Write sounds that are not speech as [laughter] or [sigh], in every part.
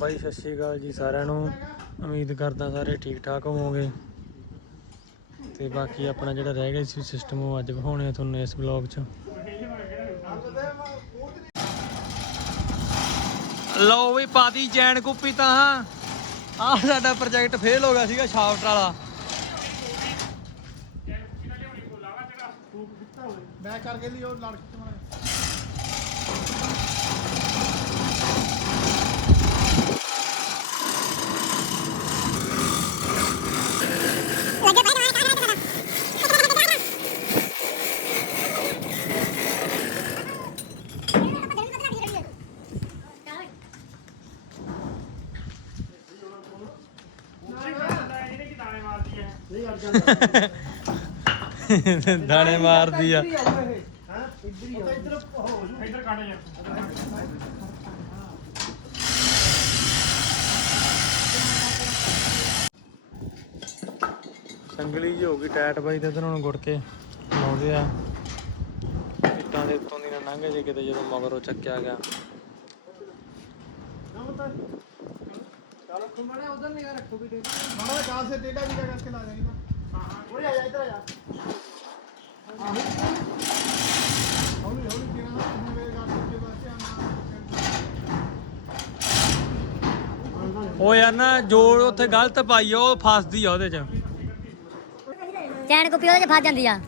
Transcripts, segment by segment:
ਬਾਈ, ਸਤਿ ਸ਼੍ਰੀ ਅਕਾਲ ਜੀ ਸਾਰਿਆਂ ਨੂੰ। ਉਮੀਦ ਕਰਦਾ ਸਾਰੇ ਠੀਕ ਠਾਕ ਹੋਵੋਗੇ। ਤੇ ਬਾਕੀ ਆਪਣਾ ਜਿਹੜਾ ਰਹਿ ਗਿਆ ਸੀ ਸਿਸਟਮ ਉਹ ਅੱਜ ਵਿਖਾਉਣੇ ਆ ਤੁਹਾਨੂੰ ਇਸ ਵਲੌਗ 'ਚ। ਲਓ ਵੀ ਪਾਦੀ ਚੈਨ ਕੁੱਪੀ ਤਾਂ। ਆ ਸਾਡਾ ਪ੍ਰੋਜੈਕਟ ਫੇਲ ਹੋ ਗਿਆ ਸੀਗਾ ਸ਼ਾਫਟ ਵਾਲਾ। ਮੈਂ ਕਰਕੇ ਲਈ ਉਹ ਲੜ ਦਾਣੇ ਮਾਰਦੀ ਆ। ਸੰਗਲੀ ਜੀ ਹੋ ਗਈ ਟਾਇਟ ਬਾਈ ਤੇ ਇਧਰ ਹੁਣ ਗੁੜ ਕੇ ਲਾਉਂਦੇ ਆ। ਇੱਟਾਂ ਦੇ ਉੱਤੋਂ ਦੀ ਨਾ ਲੰਘ ਜੇ ਕਿਤੇ ਜਦੋਂ ਮਗਰੋਂ ਚੱਕਿਆ ਗਿਆ। ਮਾੜਾ ਕਹਾਂ ਸੇ ਟੇਡਾ ਵੀ ਕਰਕੇ ਲਾ ਜਾਏਗੀ ਉਰੇ ਆ ਜਾ ਇੱਧਰ ਆ ਜਾ ਹੌਲੀ ਹੌਲੀ ਕਿਹਨਾਂ ਨਾ ਕਿੰਨੇ ਵੇਲੇ ਕਰ ਕੇ ਵਾਸਤੇ ਆਣਾ ਉਹ ਯਾਰ ਨਾ ਜੋੜ ਉੱਥੇ ਗਲਤ ਪਾਈ ਆ, ਉਹ ਫਸਦੀ ਆ ਉਹਦੇ ਚ। ਚੈਨ ਕੁੱਪੀ ਉਹਦੇ ਚ ਫਸ ਜਾਂਦੀ ਆ।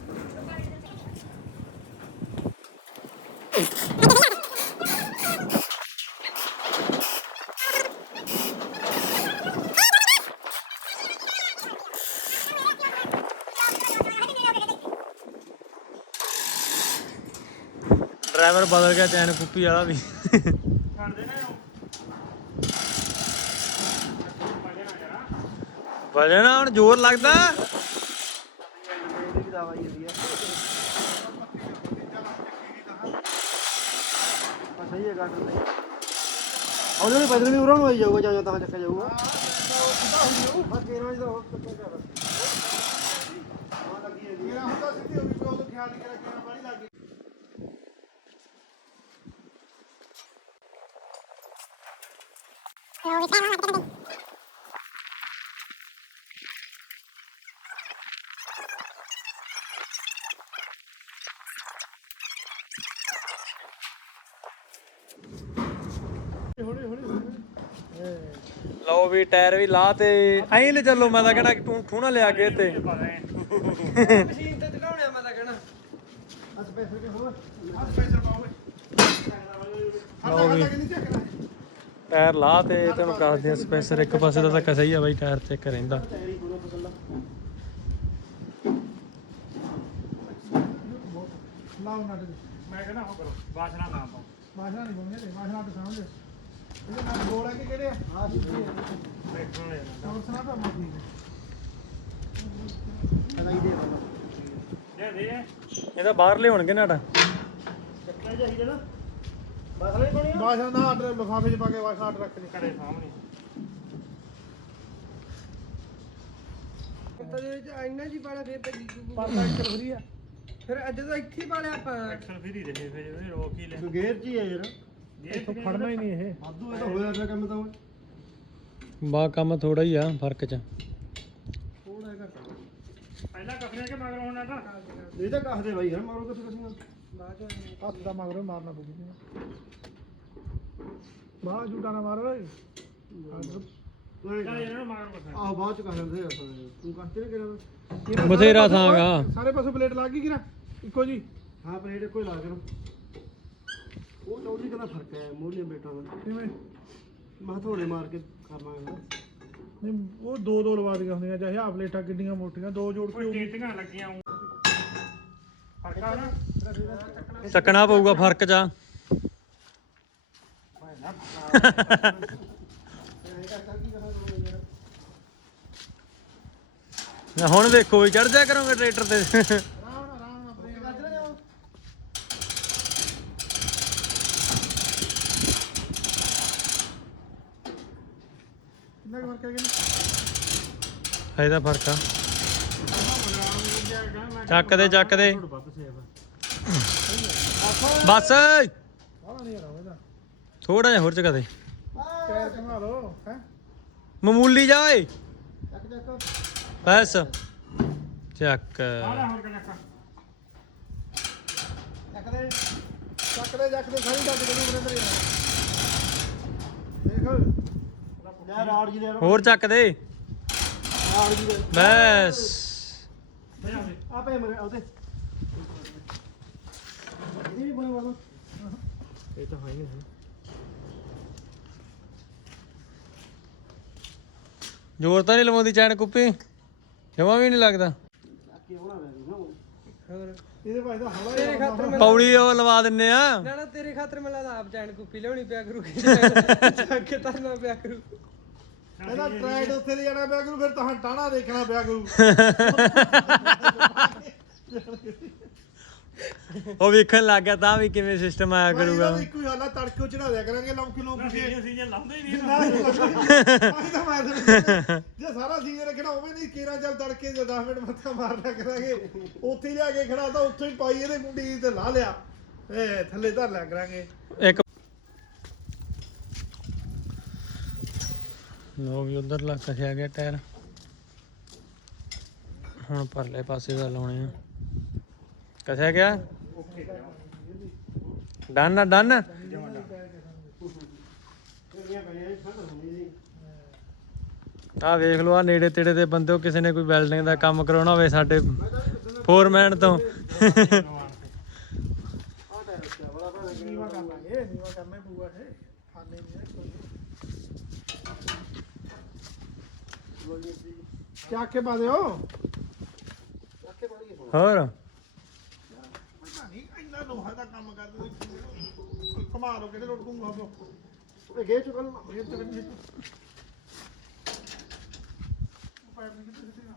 ਡਰਾਈਵਰ ਬਦਲ ਗਿਆ ਚੈਨ ਕੁੱਪੀ ਵਾਲਾ ਵੀ। ਵਜਣਾ ਹੁਣ ਜ਼ੋਰ ਲੱਗਦਾ। ਸਹੀ ਹੈ ਗੱਡ ਨਹੀਂ ਉਹਨੇ ਵੀ ਬਦਲ ਵੀ ਉਰਾਂ ਨੂੰ ਆਈ ਜਾਊਗਾ ਜਾਂ ਤਾਂ ਚੱਕਿਆ ਜਾਊਗਾ। ਬਸ ਕਿਹਨਾਂ ਜਿਹੜਾ ਹੋਰ ਚੱਕਿਆ ਜਾ ਹਾਂ ਲੱਗੀ ਹੈ ਮੇਰਾ ਹੁੰਦਾ ਸਿੱਧੀ ਹੋ ਗਈ ਕੋਈ ਉਹ ਖਿਆਲ ਨਹੀਂ ਕਰਿਆ ਕਿਹਨਾਂ ਬਾੜੀ ਲੱਗ ਗਈ ਹੌਲੀ ਹੌਲੀ ਲਓ ਵੀ ਟਾਇਰ ਵੀ ਲਾ ਤੇ। ਐਂ ਲੈ ਚੱਲੋ ਮੈਂ ਤਾਂ ਕਹਿਣਾ ਤੂੰ ਠੂਣਾ ਲਿਆ ਕੇ ਤੇ। ਮਸ਼ੀਨ ਤੇ ਚਲਾਉਣਿਆ ਮੈਂ ਤਾਂ ਕਹਿਣਾ ਅੱਜ ਪੈਸੇ ਕੇ ਹੋਰ ਅੱਜ ਪੈਸੇ ਪਾਓ। ਲਓ ਵੀ। ਨਹੀਂ ਚੱਕਣਾ? ਟਾਇਰ ਲਾ ਤੇ ਤੈਨੂੰ ਦੱਸਦੇ ਆ ਸਪੈਸਰ ਇੱਕ ਪਾਸੇ ਦਾ ਤਾਂ ਕਸਾ ਹੀ ਆ ਬਾਈ ਟਾਇਰ ਚੈੱਕ ਰਹਿੰਦਾ। ਲਾਉ ਨਾ ਦੇ ਮੈਂ ਕਹਿੰਦਾ ਹੋ ਕਰੋ ਬਾਸ਼ਨਾ ਨਾ ਪਾਓ ਮਾਸ਼ਨਾ ਨਹੀਂ ਤੇ ਇਹਦੇ ਨਾਲ ਗੋਲ ਹੈ ਕਿ ਕਿਹੜੇ ਆ? ਆ ਸਿੱਧੀ ਹੈ ਦੇਖਣ ਲੈ ਹੋਰ ਸੁਣਾ ਤਾਂ ਮਾਫੀ ਚਲਾਈ ਦੇ ਵਾਲਾ ਜੇ ਦੇ। ਇਹਦਾ ਬਾਹਰ ਲਿਆਉਣਗੇ ਨਾਟਾ ਚੱਕਣਾ ਚਾਹੀਦਾ ਨਾ। ਬਾਸ਼ਨਾ ਨਹੀਂ ਪਾਉਣੀ ਬਾਸ਼ਨਾ ਨਾ ਆਰਡਰ ਲਿਫਾਫੇ 'ਚ ਪਾ ਕੇ ਬਾਸ਼ਨਾ ਆਰਡਰ ਰੱਖ ਦੇ ਕਰੇ ਸਾਹਮਣੇ। ਤੇ ਜੇ ਇੰਨਾ ਜੀ ਪਾਣਾ ਫਿਰ ਤਾਂ ਲੀਕੂ ਪਾਤਾ ਇੱਕ ਫਰੀ ਆ। ਫਿਰ ਅੱਜ ਤਾਂ ਇੱਥੇ ਹੀ ਪਾਲਿਆ ਆਪਾਂ। ਐਕਸ਼ਨ ਫਿਰ ਹੀ ਰਹੇ ਫਿਰ ਇਹ ਰੋਕ ਹੀ ਲੈ। ਗੇਅਰ 'ਚ ਹੀ ਆ ਯਾਰ। ਇਹ ਫੜਨਾ ਹੀ ਨਹੀਂ ਇਹ। ਵਾਧੂ ਇਹ ਤਾਂ ਹੋਇਆ ਪਿਆ ਕੰਮ ਤਾਂ ਬਾ ਕੰਮ ਥੋੜਾ ਹੀ ਆ ਫ਼ਰਕ ਚ। ਥੋੜਾ ਜਿਹਾ ਘੱਟ ਪਹਿਲਾਂ ਕਫਨੇ ਕੇ ਮਗਰ ਹੋਣਾ ਤਾਂ। ਇਹ ਤਾਂ ਕੱਖਦੇ ਬਾਈ ਯਾਰ ਮਾਰੋ ਕਿੱਥੇ ਕਸੀਆਂ ਬਾਅਦ ਹੱਥ ਦਾ ਮਗਰੋਂ ਮਾਰਨਾ ਪਊਗੀ ਬਾਹਰ ਝੂਟਾ ਨਾ ਮਾਰ ਓਏ। ਚੱਲ ਇਹਨਾਂ ਨੂੰ ਮਗਰ ਬਸਾ ਆਹ ਬਾਅਦ ਚ ਕਰ ਲੈਂਦੇ ਆ ਤੂੰ ਕਰਤੇ ਨਾ ਕਿਹੜਾ ਬਥੇਰਾ ਥਾਂ ਗਾ। ਸਾਰੇ ਪਾਸੇ ਪਲੇਟ ਲੱਗ ਗਈ ਕਿ ਨਾ? ਇੱਕੋ ਜੀ ਹਾਂ ਪਲੇਟ ਇੱਕੋ ਹੀ ਲਾ ਕਰੋ ਉਹ ਚੌਧਰੀ ਕਹਿੰਦਾ ਫ਼ਰਕ ਹੈ ਮੋਹਲੀਆਂ ਬੇਟਾਂ ਦਾ। ਕਿਵੇਂ? ਮੈਂ ਥੋੜੇ ਮਾਰ ਕੇ ਕਰਨਾ ਹੈ ਨਹੀਂ ਉਹ ਦੋ ਦੋ ਲਵਾ ਦੀਆਂ ਹੁੰਦੀਆਂ ਚਾਹੇ ਆ ਪਲੇਟਾਂ ਕਿੱਡੀਆਂ ਮੋਟੀਆਂ ਦੋ ਜੋੜ ਕੋਈ ਟੇਟੀਆਂ ਲੱਗੀਆਂ ਚੱਕਣਾ ਪਊਗਾ ਫ਼ਰਕ ਚ ਆ। ਹੁਣ ਵੇਖੋ ਵੀ ਚੜ ਜਾ ਕਰੋਗੇ ਟਰੈਕਟਰ ਤੇ। ਆਰਾਮ ਨਾਲ ਆਰਾਮ ਨਾਲ ਬ੍ਰੇਕ ਵੱਜ ਰਿਹਾ ਜਾਓ ਕਿੰਨਾ ਕੁ ਫ਼ਰਕ ਹੈ ਕਿ ਇਹਦਾ ਫ਼ਰਕ ਆ ਚੱਕ ਦੇ ਚੱਕ ਦੇ। ਬਸ। ਥੋੜਾ ਜਿਹਾ ਹੋਰ ਚਕਾ ਦੇ ਟਾਇਰ ਘੁਮਾ ਲਓ ਹੈ ਮਾਮੂਲੀ ਜਾ ਓਏ। ਬਸ। ਚੱਕ। ਆਲਾ ਹੋਰ ਚੱਕਦੇ ਸਾਰੀ ਡੱਬ ਕਰੀ ਬਰਿੰਦਰ ਯਾਰ ਦੇਖ ਯਾਰ ਰਾੜ ਜੀ ਲੈ ਹੋਰ ਚੱਕ ਦੇ। ਰਾੜ ਜੀ ਬਸ। ਬਜਾ ਦੇ ਆਪੇ ਮਰੇ ਉਹਦੇ ਇਹਦੀ ਵੀ ਬਣੀ ਵਾਲਾ ਇਹ ਤਾਂ ਹੈ ਨਹੀਂ ਜ਼ੋਰ ਤਾਂ ਨਹੀਂ ਲਵਾਉਂਦੀ ਚੈਨ ਕੁੱਪੀ। ਜਮਾ ਵੀ ਨਹੀਂ ਲੱਗਦਾ। ਚੱਕ ਲੈ ਇਹਦੇ ਭਾਈ ਦਾ ਹਵਾ ਤੇਰੇ ਖਾਤਰ ਮੈਂ ਪੌੜੀ ਉਹ ਲਵਾ ਦਿੰਨੇ ਆ। ਨਾ ਨਾ ਤੇਰੇ ਖਾਤਰ ਮੈਂ ਲੱਗਦਾ ਆਪ ਚੈਨ ਕੁੱਪੀ ਲਿਆਉਣੀ ਪਿਆ ਕਰੂ [laughs] ਚੱਕ ਕੇ ਤਰਨਾ ਪਿਆ ਕਰੂ ਇਹਦਾ ਟ੍ਰਾਈਡ ਉੱਥੇ ਲੈ ਜਾਣਾ ਪਿਆ ਕਰੂ ਫਿਰ ਤਾਂ ਟਾਣਾ ਦੇਖਣਾ ਪਿਆ ਕਰੂ। ਉਹ ਵੇਖਣ ਲੱਗ ਗਿਆ ਤਾਂ ਵੀ ਕਿਵੇਂ ਸਿਸਟਮ ਆਇਆ ਕਰੂਗਾ। ਇਹਦਾ ਇੱਕੋ ਹੀ ਹਾਲਾ ਤੜਕੇ ਚੜਾ ਦਿਆ ਕਰਾਂਗੇ ਲੌਂਕੀ ਲੌਂਕੀ। ਕੇ ਸੀਜ਼ਨ ਲਾਉਂਦੇ ਹੀ ਨਹੀਂ ਆਹੀ ਤਾਂ ਮੈਂ ਤੈਨੂੰ ਕਹਿੰਦਾ। ਜੇ ਸਾਰਾ ਸੀਜ਼ਨ ਰੱਖਣਾ ਹੋਵੇ ਨਹੀਂ ਕੇਰਾ ਚੱਲ ਤੜਕੇ ਜੇ 10 ਮਿੰਟ ਮੱਥਾ ਮਾਰ ਲਿਆ ਕਰਾਂਗੇ। ਉੱਥੇ ਹੀ ਲਿਆ ਕੇ ਖੜਾ ਤਾਂ ਉੱਥੇ ਹੀ ਪਾਈ ਇਹਦੇ ਮੁੰਡੀ ਤੇ ਲਾ ਲਿਆ। ਏ ਥੱਲੇ ਧਰ ਲਿਆ ਕਰਾਂਗੇ। ਇੱਕ ਲੋ ਵੀ ਉਧਰ ਲਾ ਕਸਿਆ ਗਿਆ ਟਾਇਰ। ਹੁਣ ਪਰਲੇ ਪਾਸੇ ਦਾ ਲਾਉਣੇ ਆ। ਕਸਿਆ ਗਿਆ? ਡਨ ਆ ਡਨ? ਆ ਵੇਖ ਲਓ, ਆ ਨੇੜੇ ਤੇੜੇ ਦੇ ਬੰਦੇ, ਕਿਸੇ ਨੇ ਕੋਈ ਵੈਲਡਿੰਗ ਦਾ ਕੰਮ ਕਰਾਉਣਾ ਹੋਵੇ ਸਾਡੇ ਫੋਰਮੈਨ ਤੋਂ ਆਹ ਟਾਇਰ ਰੱਖਿਆ ਬੜਾ ਭੈਣਾ ਨੀਵਾ ਕਰ ਲਾਂਗੇ ਨੀਵਾ ਕਰਨਾ ਹੀ ਪਊਗਾ ਇਹ ਖਾਣੇ ਨਹੀਂ ਚੱਕ ਕੇ ਪਾ ਦਿਓ। ਹੋਰ। ਪਤਾ ਨਹੀਂ ਇੰਨਾ ਲੋਹਾ ਦਾ ਕੰਮ ਕਰਦੇ ਤੁਸੀਂ ਕਮਾ ਲਓ ਕਿਹੜੇ ਲੋਟ ਦੂੰਗਾ ਆਪੋ ਇਹ ਗੇ ਚੁਕਲ ਇਹ ਤੇ ਨਹੀਂ ਪੈਰ ਨਹੀਂ ਕਿਤੇ ਸਿੱਧਾ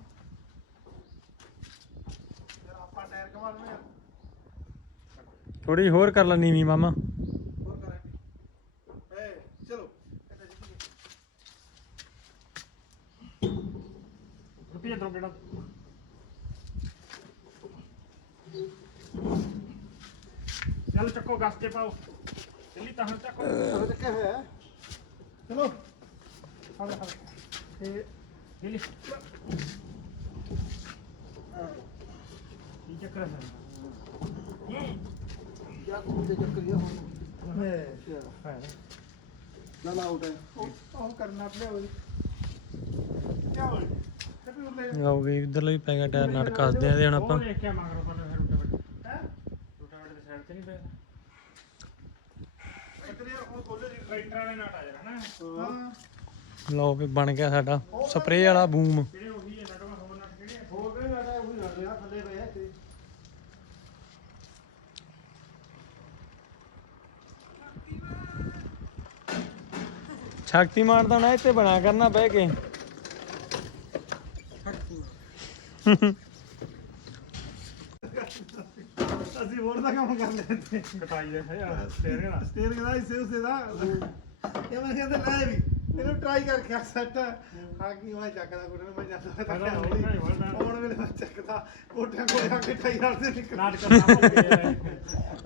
ਯਾਰ ਆਪਾਂ ਟਾਇਰ ਕਮਾ ਲਓ ਯਾਰ ਥੋੜੀ ਹੋਰ ਕਰ ਲਾ ਨੀਵੀਂ ਮਾਮਾ ਹੋਰ ਕਰਾਂ ਏ ਚਲੋ ਰੁਪਏ ਇਧਰੋਂ ਕਿਹੜਾ? ਚੱਲ ਚੱਕੋ ਗਸ ਤੇ ਪਾਓ। ਚੱਲੀ ਤਾਂ ਹੁਣ ਚੱਕੋ। ਉਹ ਚੱਕਿਆ ਹੋਇਆ। ਹੈ। ਚਲੋ। ਹਾਂ ਹਾਂ। ਤੇ ਚੱਲੀ ਕੀ ਚੱਕਰ ਹੈ ਜਾਂ ਕੋਈ ਦੇ ਚੱਕਰ ਗਿਆ ਹੁਣ। ਹੈ। ਨਾ ਨਾ ਆਊਟ ਹੈ। ਉਹ ਕਰਨਾ ਪਿਆ ਉਹ ਕੀ ਹੋਇਆ? ਤੇ ਵੀ ਲਓ ਵੀ ਇਧਰਲੇ ਵੀ ਪੈ ਗਿਆ ਟਾਇਰ ਨਟ ਕੱਸਦੇ ਆ ਇਹਦੇ ਹੁਣ ਆਪਾਂ। ਉਹ ਮਗਰੋਂ ਪਰ ਫਿਰ ਰੁਟਾ ਵਟ ਹੈ ਰੁਟਾ ਵਟ ਦੇ ਸਾਈਡ ਤੇ ਨਹੀਂ ਪਿਆ ਲਓ ਵੀ ਬਣ ਗਿਆ ਸਾਡਾ ਸਪਰੇਅ ਵਾਲਾ ਬੂਮ। ਸ਼ਕਤੀਮਾਨ ਤਾਂ ਨਾ ਇੱਥੇ ਬਣਾ ਕਰਨਾ ਬਹਿ ਕੇ। ਅਸੀਂ ਹੋਰ ਦਾ ਕੰਮ ਕਰ ਲੈਂਦੇ ਕਟਾਈ ਦੇ ਹੈ ਯਾਰ ਸਟੇਰਿੰਗ ਨਾਲ ਸਟੇਰਿੰਗ ਦਾ ਹਿੱਸੇ ਉਸੇ ਦਾ। ਇਹ ਮੈਂ ਕਹਿੰਦਾ ਲੈ ਵੀ ਇਹਨੂੰ ਟਰਾਈ ਕਰਕੇ ਆ ਸੈੱਟ ਹਾਂ ਕੀ ਹੋਇਆ ਚੱਕਦਾ ਕੋਟੇ ਮੈਂ ਜਾਂਦਾ ਪਹਿਲਾਂ ਹੌਲੀ ਹੌਲੀ ਹੌਲੀ ਨਾਲ। ਹੁਣ ਵੇਲੇ ਮੈਂ ਚੱਕਦਾ ਕੋਟਿਆਂ ਕੋਲੇ ਆ ਕੇ ਟਾਈ ਹੜਦੇ ਨਿਕਲ ਨਾਟ ਕਰਨਾ ਹੋ ਗਿਆ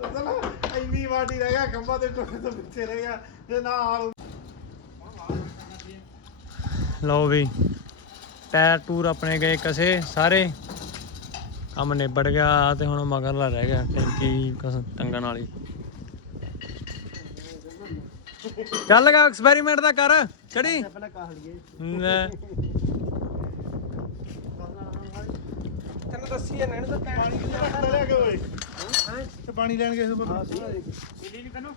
ਚਲੋ ਇੰਨੀ ਵਾਟੀ ਰਹਿ ਗਿਆ ਖੰਭਾ ਦੇ ਟੋਕੇ ਤੋਂ ਪਿੱਛੇ ਰਹਿ ਗਿਆ ਜੇ ਨਾ ਹਾਲ ਲਓ ਵੀ। ਟਾਇਰ ਟੂਰ ਆਪਣੇ ਗਏ ਕਸੇ ਸਾਰੇ। ਕੰਮ ਨਿਬੜ ਗਿਆ ਤੇ ਹੁਣ ਮਗਰਲਾ ਰਹਿ ਗਿਆ ਟੈਂਕੀ ਕਸ ਟੰਗਣ ਵਾਲੀ। ਚੱਲ ਗਾ ਐਕਸਪੈਰੀਮੈਂਟ ਦਾ ਕਰ ਚੜੀ। ਤੈਨੂੰ ਦੱਸੀ ਇਹਨੂੰ ਤਾਂ ਪਾਣੀ ਲੈ ਕੇ ਓਏ ਤੇ ਪਾਣੀ ਲੈਣ ਗਏ ਸੀ ਹਾਂ ਸੁਣਾ ਦੇ ਮਿਲੀ ਨਹੀਂ ਤੈਨੂੰ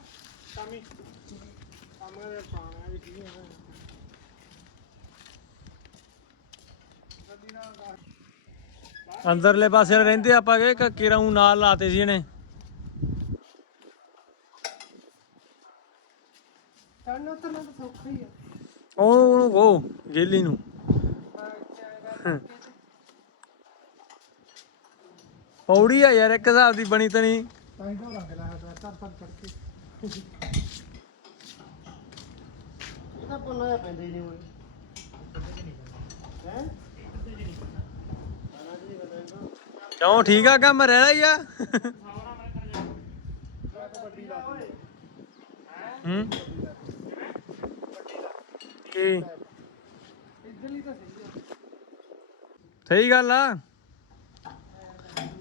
ਸ਼ਾਮੀ ਸਾਹਮਣੇ ਪਾਣਾ ਵੀ ਕੀ ਹੈ। ਅੰਦਰਲੇ ਪਾਸੇ ਰਹਿੰਦੇ ਆਪਾਂ ਗਏ ਕਿਰਾਂ ਨਾਲ ਲਾਤੇ ਸੀ ਇਹਨੇ। ਚੜਨਾ ਉਤਰਨਾ ਤਾਂ ਸੌਖਾ ਹੀ ਆ। ਉਹ ਉਹ ਗੇਲੀ ਨੂੰ। ਪੌੜੀ ਆ ਯਾਰ ਇੱਕ ਹਿਸਾਬ ਦੀ ਬਣੀ ਤਾਂ ਨਹੀਂ। ਤਾਂ ਹੀ ਤਾਂ ਰੰਗ ਲਾਇਆ ਤਾਂ ਤਰ ਤਰ ਚੜ ਕੇ। ਇਹ ਤਾਂ ਪੰਨਾ ਪੈਂਦਾ ਨਹੀਂ ਓਏ। ਹੈ? ਕਿਉਂ? ਠੀਕ ਆ ਕੰਮ, ਰਹਿਣਾ ਹੀ ਆ। ਹੂੰ? ਕੀ? ਸਹੀ ਗੱਲ ਆ।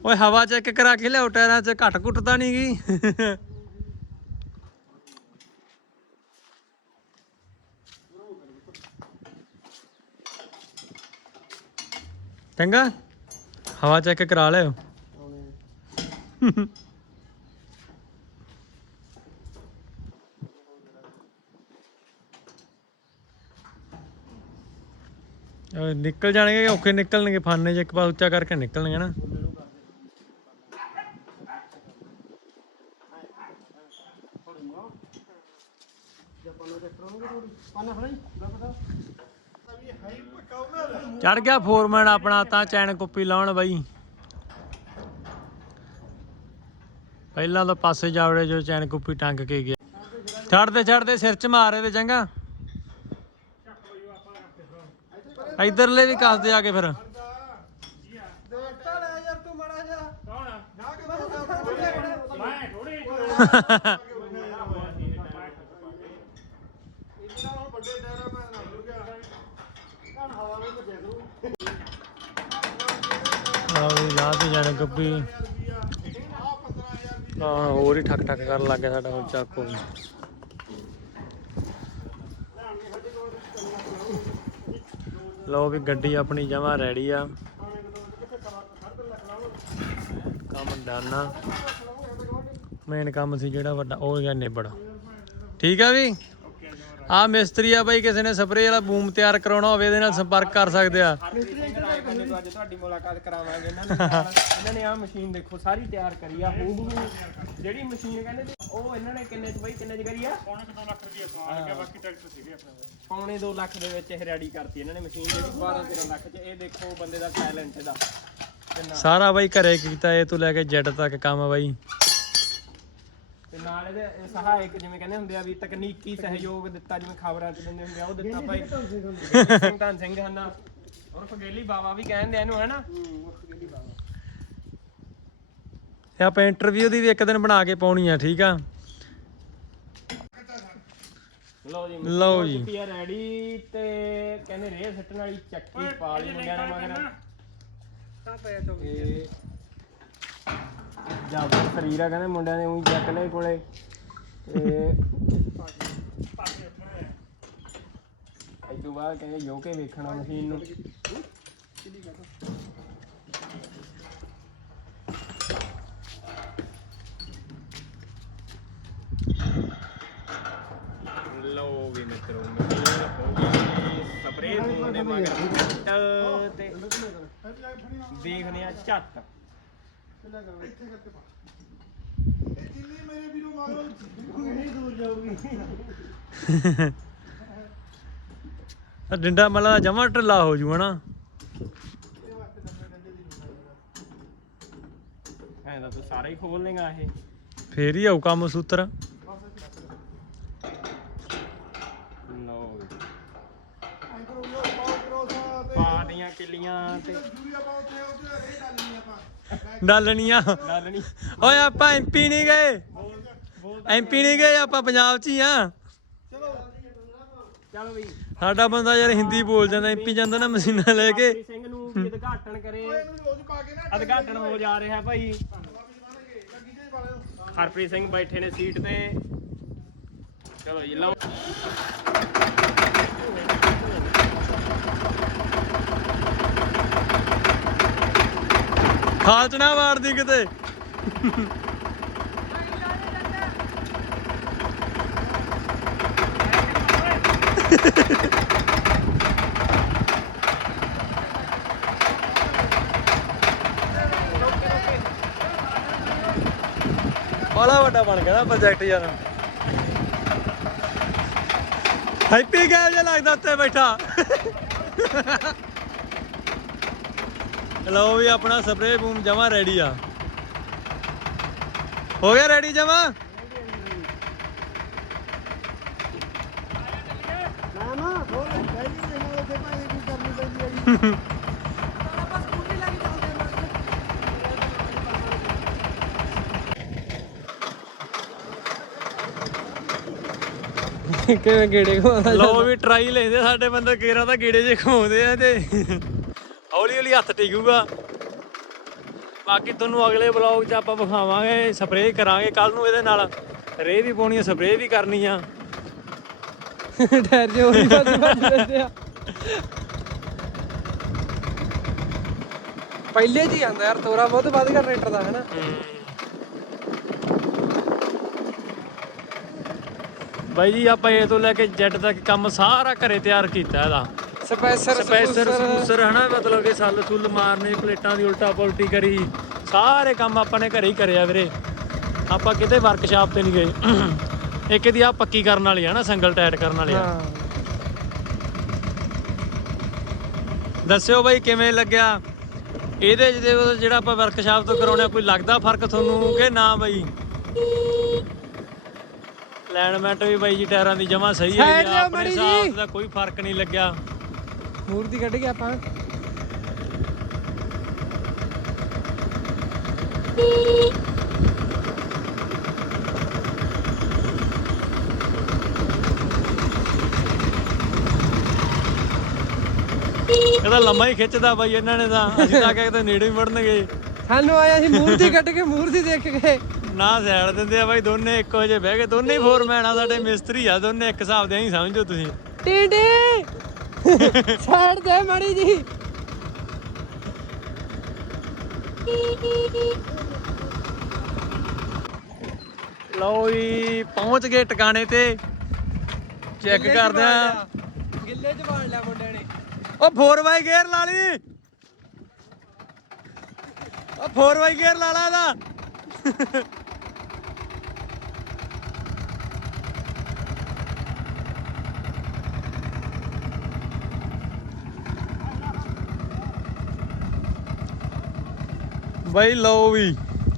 ਓਏ, ਹਵਾ ਚੈੱਕ ਕਰਾ ਕੇ ਲਿਆਓ, ਟਾਇਰਾਂ 'ਚ ਘੱਟ ਘੁੱਟਦਾ ਨਹੀਂ ਗਈ ਚੰਗਾ। ਹਵਾ ਚੈੱਕ ਕਰਾ ਲਿਓ। ਓਏ, ਨਿਕਲ ਜਾਣਗੇ ਔਖੇ ਨਿਕਲਣਗੇ? ਫਾਨੇ 'ਚ ਇੱਕ ਵਾਰ ਉੱਚਾ ਕਰਕੇ ਨਿਕਲਣਗੇ ਨਾ। ਚੜ ਗਿਆ ਫੋਰਮੈਨ ਆਪਣਾ ਤਾਂ ਚੈਨ ਕੁੱਪੀ ਲਾਉਣ ਬਾਈ। ਪਹਿਲਾਂ ਤਾਂ ਪਾਸੇ ਜਾਵੜੇ ਜੋ ਚੈਨ ਕੁੱਪੀ ਟੰਗ ਕੇ ਗਿਆ। ਛੱਡਦੇ ਛੱਡਦੇ ਸਿਰ ਚ ਮਾਰੇ ਤੇ ਚੰਗਾ। ਇਧਰਲੇ ਵੀ ਕੱਸਦੇ ਆ ਕੇ ਫਿਰ। ਦੇਖਤਾ ਲੈ ਯਾਰ ਤੂੰ ਮੜਾ ਜਾ ਆ? ਵੀ ਲਾ ਤੇ ਜਾਣੇ ਗੱਬੀ। ਹਾਂ, ਹੋਰ ਹੀ ਠੱਕ ਠੱਕ ਕਰਨ ਲੱਗ ਗਿਆ ਸਾਡਾ ਹੁਣ ਚਾਕੂ ਲਓ ਵੀ ਗੱਡੀ ਆਪਣੀ ਜਮਾ ਰੈਡੀ ਆ। ਕੰਮ ਡਾਨਾ ਮੇਨ ਕੰਮ ਸੀ ਜਿਹੜਾ ਵੱਡਾ, ਉਹ ਗਿਆ ਨਿਬੜ। ਠੀਕ ਆ ਵੀ? ਆ ਮਿਸਤਰੀ ਆ ਬਾਈ ਕਿਸੇ ਨੇ ਸਪਰੇਅ ਵਾਲਾ ਬੂਮ ਤਿਆਰ ਕਰਾਉਣਾ ਹੋਵੇ ਇਹਦੇ ਨਾਲ ਸੰਪਰਕ ਕਰ ਸਕਦੇ ਆ। ਬੰਦੇ ਤੋਂ ਅੱਜ ਤੁਹਾਡੀ ਮੁਲਾਕਾਤ ਕਰਾਵਾਂਗੇ ਇਹਨਾਂ ਦੇ ਨਾਲ ਇਹਨਾਂ ਨੇ ਆਹ ਮਸ਼ੀਨ ਦੇਖੋ ਸਾਰੀ ਤਿਆਰ ਕਰੀ ਆ ਹੂਬਹੂ ਜਿਹੜੀ ਮਸ਼ੀਨ ਕਹਿੰਦੇ ਸੀ, ਉਹ ਇਹਨਾਂ ਨੇ ਕਿੰਨੇ ਚ ਬਈ ਕਿੰਨੇ ਚ ਕਰੀ ਆ? ਪੌਣੇ 2 ਲੱਖ ਰੁਪਏ ਸਮਾਨ ਲੱਗਿਆ ਬਾਕੀ ਟਰੈਕਟਰ ਸੀਗੇ ਆਪਣੇ ਪੌਣੇ 2 ਲੱਖ ਦੇ ਵਿੱਚ ਇਹ ਰੈਡੀ ਕਰਤੀ ਇਹਨਾਂ ਨੇ ਮਸ਼ੀਨ ਜਿਹੜੀ 12 13 ਲੱਖ ਚ ਇਹ ਦੇਖੋ ਬੰਦੇ ਦਾ ਟੈਲੈਂਟ ਇਹਦਾ ਕਿੰਨਾ। ਸਾਰਾ ਬਾਈ ਘਰੇ ਕੀਤਾ ਇਹ ਤੋਂ ਲੈ ਕੇ ਜੈਡ ਤੱਕ ਕੰਮ ਆ ਬਾਈ। ਤੇ ਨਾਲ ਇਹਦੇ ਇਹ ਸਹਾਇਕ ਜਿਵੇਂ ਕਹਿੰਦੇ ਹੁੰਦੇ ਆ ਵੀ ਤਕਨੀਕੀ ਸਹਿਯੋਗ ਦਿੱਤਾ ਜਿਵੇਂ ਖਬਰਾਂ 'ਚ ਦਿੰਦੇ ਹੁੰਦੇ ਆ ਉਹ ਦਿੱਤਾ ਭਾਈ। ਸਿੰਘ ਧੰਨ ਸਿੰਘ ਹਨਾ। ਔਰ ਫਗੇਲੀ ਬਾਵਾ ਵੀ ਕਹਿੰਦੇ ਆ ਇਹਨੂੰ ਹਨਾ। ਇਹ ਆਪਾਂ ਇੰਟਰਵਿਊ ਦੀ ਵੀ ਇੱਕ ਦਿਨ ਬਣਾ ਕੇ ਪਾਉਣੀ ਆ ਠੀਕ ਆ? ਲਓ ਜੀ ਲਓ ਜੀ। ਚੁੱਕੀ ਆ ਰੈਡੀ ਤੇ ਕਹਿੰਦੇ ਰੇ ਸੱਟਣ ਵਾਲੀ ਚੱਕੀ ਪਾ ਲਈ ਮੁੰਡਿਆਂ ਨੇ ਮਗਰ। ਤੇ ਜਾਬਰ ਸਰੀਰ ਆ ਕਹਿੰਦੇ ਮੁੰਡਿਆਂ ਨੇ ਉਹੀ ਚੱਕ ਲਏ ਕੋਲੇ। ਤੇ ਇਦੋਂ ਬਾਅਦ ਕਹਿੰਦੇ ਜੋ ਕੇ ਵੇਖਣਾ ਮਸ਼ੀਨ ਨੂੰ। ਲਓ ਵੀ ਮਿੱਤਰੋ ਮਸ਼ੀਨ ਹੋ ਗਈ ਸਪਰੇਅ ਬੂਮ ਦੇ ਮਗਰ ਟ ਤੇ ਦੇਖਦੇ ਆ ਝੱਟ। ਜਿੰਨੀ ਮੇਰੇ ਵੀਰੋ ਮਗਰੋਂ ਨਹੀਂ ਦੂਰ ਜਾਊਗੀ। ਆ ਡਿੰਡਾ ਮੱਲਾ ਜਮਾ ਢਿੱਲਾ ਹੋ ਜੂ ਹਨਾ? ਐਂ ਤਾਂ ਤੂੰ ਸਾਰਾ ਹੀ ਖੋਲ ਲੇਗਾ ਇਹ। ਫੇਰ ਹੀ ਆਊ ਕੰਮ ਸੂਤਰ। ਲਓ ਐਂ ਕਰੋ ਵੀ ਉਹ ਪਾਓ ਕਰੋਸਾ ਤੇ। ਪਾ ਦੀਆਂ ਕਿੱਲੀਆਂ ਤੇ ਯੂਰੀਆ ਪਾਓ ਤੇ ਉਹ ਤੇ ਇਹ ਗੱਲ ਨਹੀਂ ਆਪਾਂ। ਡਾਲਣੀਆਂ ਨਹੀਂ ਓਏ ਆਪਾਂ ਐਮਪੀ ਨਹੀਂ ਗਏ। ਐਮਪੀ ਨਹੀਂ ਗਏ ਆਪਾਂ ਪੰਜਾਬ 'ਚ ਹੀ ਆ। ਚਲੋ ਸਾਡਾ ਬੰਦਾ ਯਾਰ ਹਿੰਦੀ ਬੋਲ ਜਾਂਦਾ ਐਮਪੀ ਜਾਂਦਾ ਨਾ ਮਸ਼ੀਨਾਂ ਲੈ ਕੇ। ਹਰਪ੍ਰੀਤ ਸਿੰਘ ਨੂੰ ਵੀ ਉਦਘਾਟਨ ਕਰੇ। ਰੋਜ਼ ਪਾ ਕੇ ਨਾ ਉਦਘਾਟਨ ਹੋ ਜਾ ਰਿਹਾ ਭਾਈ। ਹਰਪ੍ਰੀਤ ਸਿੰਘ ਬੈਠੇ ਨੇ ਸੀਟ ਤੇ। ਚਲੋ ਜੀ ਲਓ। ਖਾਲ ਨਾ ਵਾੜਦੀ ਕਿਤੇ। ਬੜਾ ਵੱਡਾ ਬਣ ਗਿਆ ਨਾ ਪ੍ਰੋਜੈਕਟ ਯਾਰ। ਹੈਪੀ ਕਿਹੋ ਜਿਹਾ ਲੱਗਦਾ ਉੱਤੇ ਬੈਠਾ। ਲਓ ਵੀ ਆਪਣਾ ਸਪਰੇਅ ਬੂਮ ਜਮਾ ਰੈਡੀ ਆ। ਹੋ ਗਿਆ ਰੈਡੀ ਜਮਾ? ਕਿਵੇਂ ਗੇੜੇ ਘੁਮਾਉਂਦਾ ਲੋ ਵੀ ਟਰਾਈ ਲੈਂਦੇ ਸਾਡੇ ਬੰਦੇ ਕੇਰਾ ਤਾਂ ਗੇੜੇ ਜੇ ਖਵਾਉਂਦੇ ਆ ਤੇ। ਹੌਲੀ ਹੌਲੀ ਹੱਥ ਟਿਕੂਗਾ। ਬਾਕੀ ਤੁਹਾਨੂੰ ਅਗਲੇ ਬਲੌਗ 'ਚ ਆਪਾਂ ਵਿਖਾਵਾਂਗੇ ਸਪਰੇਅ ਕਰਾਂਗੇ। ਕੱਲ ਨੂੰ ਇਹਦੇ ਨਾਲ ਰੇਹ ਵੀ ਪਾਉਣੀ ਆ ਸਪਰੇਅ ਵੀ ਕਰਨੀ ਆ। ਟਾਇਰ ਜੋ ਆ। ਪਹਿਲੇ ਜੀ ਆਂਦਾ ਯਾਰ ਤੋਰਾ ਬਹੁਤ ਵੱਧ ਗਿਆ ਟਰੈਕਟਰ ਦਾ ਹੈਨਾ? ਬਾਈ ਜੀ ਆਪਾਂ ਇਹ ਤੋਂ ਲੈ ਕੇ ਜੈਟ ਤੱਕ ਕੰਮ ਸਾਰਾ ਘਰੇ ਤਿਆਰ ਕੀਤਾ ਇਹਦਾ। ਸਪੈਸਰ ਸਪੈਸਰ ਸਪੂਸਰ। ਹਨਾ? ਮਤਲਬ ਕਿ ਸੱਲ ਸੁੱਲ ਮਾਰਨੇ ਪਲੇਟਾਂ ਦੀ ਉਲਟਾ ਪਲਟੀ ਕਰੀ। ਸਾਰੇ ਕੰਮ ਆਪਾਂ ਨੇ ਘਰੇ ਹੀ ਕਰਿਆ ਵੀਰੇ। ਆਪਾਂ ਕਿਤੇ ਵਰਕਸ਼ਾਪ ਤੇ ਨਹੀਂ ਗਏ। ਇੱਕ ਦੀ ਆ ਪੱਕੀ ਕਰਨ ਵਾਲੀ ਆ ਨਾ ਸੰਗਲ ਟਾਈਟ ਕਰਨ ਵਾਲੀ ਆ। ਹਾਂ। ਦੱਸਿਓ ਬਾਈ ਕਿਵੇਂ ਲੱਗਿਆ? ਇਹਦੇ ਜਿਹਦੇ ਜਿਹੜਾ ਆਪਾਂ ਵਰਕਸ਼ਾਪ ਤੋਂ ਕਰਾਉਣਾ ਕੋਈ ਲੱਗਦਾ ਫ਼ਰਕ ਤੁਹਾਨੂੰ ਕਿ ਨਾ ਬਾਈ? ਅਲਾਈਨਮੈਂਟ ਵੀ ਬਾਈ ਜੀ ਟਾਇਰਾਂ ਦੀ ਜਮਾ ਸਹੀ ਹੈ ਆਪਣੇ ਹਿਸਾਬ। ਦਾ ਕੋਈ ਫ਼ਰਕ ਨਹੀਂ ਲੱਗਿਆ। ਮੂਰਤੀ ਕੱਢ ਕੇ ਆਪਾਂ। ਇਹਦਾ ਲੰਮਾ ਹੀ ਖਿੱਚਦਾ ਬਾਈ ਇਹਨਾਂ ਨੇ ਤਾਂ। ਅਸੀਂ ਤਾਂ ਕਿਤੇ ਨੇੜੇ ਹੀ ਵੜਨਗੇ। ਸਾਨੂੰ ਆਇਆ ਸੀ ਮੂਰਤੀ ਕੱਢ ਕੇ ਮੂਰਤੀ ਦੇਖ ਕੇ। ਨਾ ਸੈੜ ਦਿੰਦੇ ਆ ਬਾਈ ਦੋਨੇ ਇੱਕੋ ਜਿਹੇ ਬਹਿ ਕੇ ਦੋਨੇ ਹੀ ਫੋਰਮੈਨ ਆ ਸਾਡੇ ਮਿਸਤਰੀ ਆ ਦੋਨੇ ਇੱਕ ਹਿਸਾਬ ਦੇ ਹੀ ਸਮਝੋ ਤੁਸੀਂ। ਟੀਡੀ! ਸਾਈਡ ਦੇ ਮਾੜੀ ਜੀ। ਲਓ ਜੀ ਪਹੁੰਚ ਗਏ ਟਿਕਾਣੇ ਤੇ। ਚੈੱਕ ਕਰਦੇ ਆ ਗਿੱਲੇ ਚ ਬਾੜ ਲਿਆ ਮੁੰਡਿਆਂ ਨੇ। ਉਹ 4x ਗੇਅਰ ਲਾ ਲਈ। ਉਹ 4x ਗੇਅਰ ਲਾ ਲਾ ਇਹਦਾ। ਬਈ ਲਓ ਵੀ,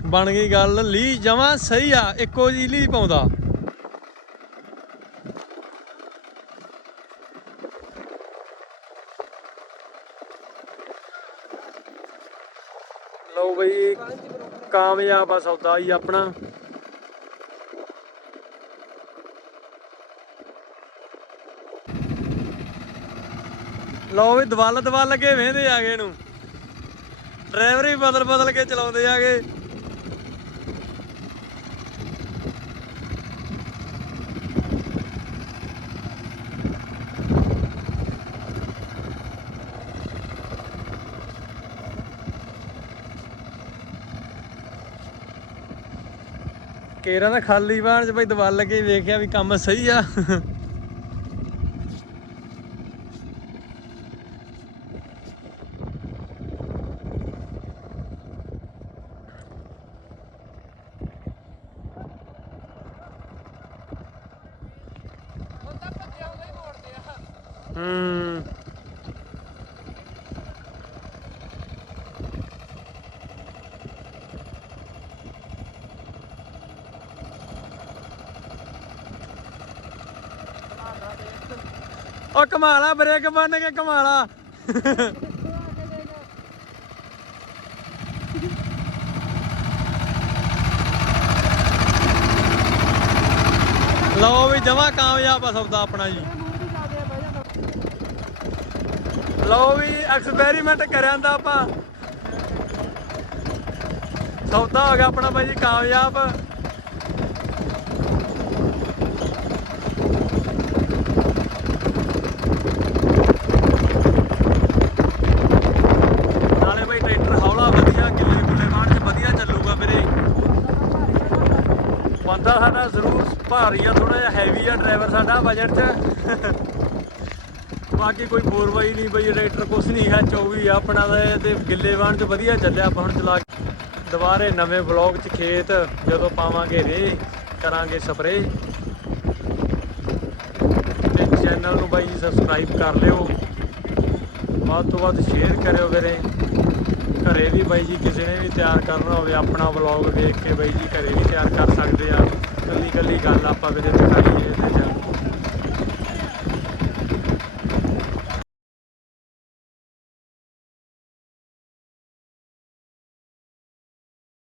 ਬਣ ਗਈ ਗੱਲ, ਲੀ ਜਮਾ ਸਹੀ ਆ, ਇੱਕੋ ਜੀ ਲੀ ਪਾਉਂਦਾ। ਲਓ ਬਈ, ਕਾਮਯਾਬ ਆ ਸੌਦਾ ਹੀ ਆਪਣਾ। ਲਓ ਵੀ ਦਵਲ ਦਵਲ ਕੇ ਵੇਂਦੇ ਗਏ ਇਹਨੂੰ ਡਰਾਈਵਰ ਵੀ ਬਦਲ ਬਦਲ ਕੇ ਚਲਾਉਂਦੇ ਆਗੇ। ਕੇਰਾਂ ਦਾ ਖਾਲੀ ਬਾਣ ਚ ਬਈ ਦਵਲ ਕੇ ਵੇਖਿਆ ਵੀ ਕੰਮ ਸਹੀ ਆ। ਉਹ ਕਮਾਲਾ, ਬ੍ਰੇਕ ਬੰਨ ਕੇ ਕਮਾਲਾ। ਲਓ ਵੀ ਜਮਾ ਕਾਮਯਾਬ ਆ ਸੌਦਾ ਆਪਣਾ ਜੀ। ਲਓ ਵੀ ਐਕਸਪੈਰੀਮੈਂਟ ਕਰਿਆ ਦਾ ਆਪਾਂ। ਸੌਦਾ ਹੋ ਗਿਆ ਆਪਣਾ ਬਾਈ ਜੀ, ਕਾਮਯਾਬ ਨਾਲੇ ਬਾਈ ਟਰੈਕਟਰ ਹੌਲਾ ਵਧੀਆ ਗਿੱਲੇ ਗੁੱਲੇ ਮਾਰ ਚ ਵਧੀਆ ਚੱਲੂਗਾ ਵੀਰੇ ਬੰਦਾ ਸਾਡਾ ਜ਼ਰੂਰ ਭਾਰੀ ਆ ਥੋੜਾ ਜਿਹਾ ਹੈਵੀ ਆ ਡਰਾਈਵਰ ਸਾਡਾ ਬਜਟ 'ਚ। ਬਾਕੀ ਕੋਈ 4x ਨਹੀਂ ਬਈ ਟਰੈਕਟਰ ਕੁਛ ਨਹੀਂ ਹੈ 24 ਆ ਆਪਣਾ ਦਾ ਇਹ ਤੇ ਗਿੱਲੇ ਵਾਣ 'ਚ ਵਧੀਆ ਚੱਲਿਆ ਆਪਾਂ ਹੁਣ ਚਲਾ ਕੇ। ਦੁਬਾਰੇ ਨਵੇਂ ਵਲੌਗ 'ਚ ਖੇਤ, ਜਦੋਂ ਪਾਵਾਂਗੇ ਰੇ, ਕਰਾਂਗੇ ਸਪਰੇ ਤੇ ਚੈਨਲ ਨੂੰ ਬਾਈ ਸਬਸਕ੍ਰਾਈਬ ਕਰ ਲਿਓ। ਵੱਧ ਤੋਂ ਵੱਧ ਸ਼ੇਅਰ ਕਰਿਓ ਵੀਰੇ। ਘਰੇ ਵੀ ਬਾਈ ਜੀ ਕਿਸੇ ਨੇ ਵੀ ਤਿਆਰ ਕਰਨਾ ਹੋਵੇ, ਆਪਣਾ ਵਲੌਗ ਦੇਖ ਕੇ ਬਾਈ ਜੀ ਘਰੇ ਵੀ ਤਿਆਰ ਕਰ ਸਕਦੇ ਆ। ਕੱਲੀ ਕੱਲੀ ਗੱਲ ਆਪਾਂ ਕਿਤੇ ਦਿਖਾਈਏ ਇਹਦੇ ਚ।